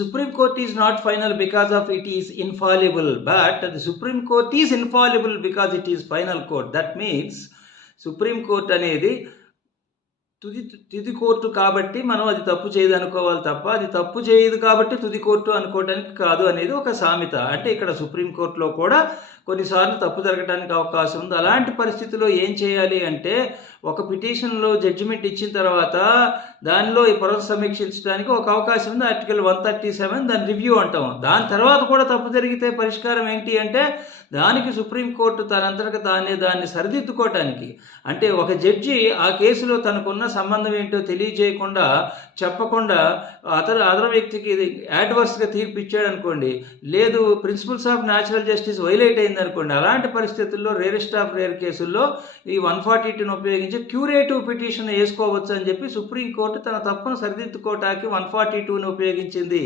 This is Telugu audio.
Supreme Court is not final because of it is infallible, but the Supreme Court is infallible because it is final court. That means supreme court అనేది తుది తుది కోర్టు కాబట్టి మనం అది తప్పు చేయదు అనుకోవాలి తప్ప అది తప్పు చేయదు కాబట్టి తుది కోర్టు అనుకోవడానికి కాదు అనేది ఒక సామెత. అంటే ఇక్కడ సుప్రీం కోర్టులో కూడా కొన్నిసార్లు తప్పు జరగడానికి అవకాశం ఉంది. అలాంటి పరిస్థితిలో ఏం చేయాలి అంటే ఒక పిటిషన్లో జడ్జిమెంట్ ఇచ్చిన తర్వాత దానిలో ఈ పునః సమీక్షించడానికి ఒక అవకాశం ఉంది. ఆర్టికల్ వన్ థర్టీ సెవెన్ దాని రివ్యూ అంటాం. దాని తర్వాత కూడా తప్పు జరిగితే పరిష్కారం ఏంటి అంటే దానికి సుప్రీంకోర్టు తనంతటా తానే దాన్ని సరిదిద్దుకోవటానికి. అంటే ఒక జడ్జి ఆ కేసులో తనకున్న సంబంధం ఏంటో తెలియజేయకుండా చెప్పకుండా అతను అదర వ్యక్తికి ఇది యాడ్వర్స్గా తీర్పు ఇచ్చాడు అనుకోండి లేదు principles of natural justice violate అయింది అనుకోండి అలాంటి పరిస్థితుల్లో రేరెస్ట్ ఆఫ్ రేర్ కేసుల్లో ఈ వన్ ఫార్టీ టూని ఉపయోగించి క్యూరేటివ్ పిటిషన్ వేసుకోవచ్చు అని చెప్పి సుప్రీంకోర్టు తన తప్పును సరిదిద్దుకోవటానికి వన్ ఫార్టీ టూని ఉపయోగించింది.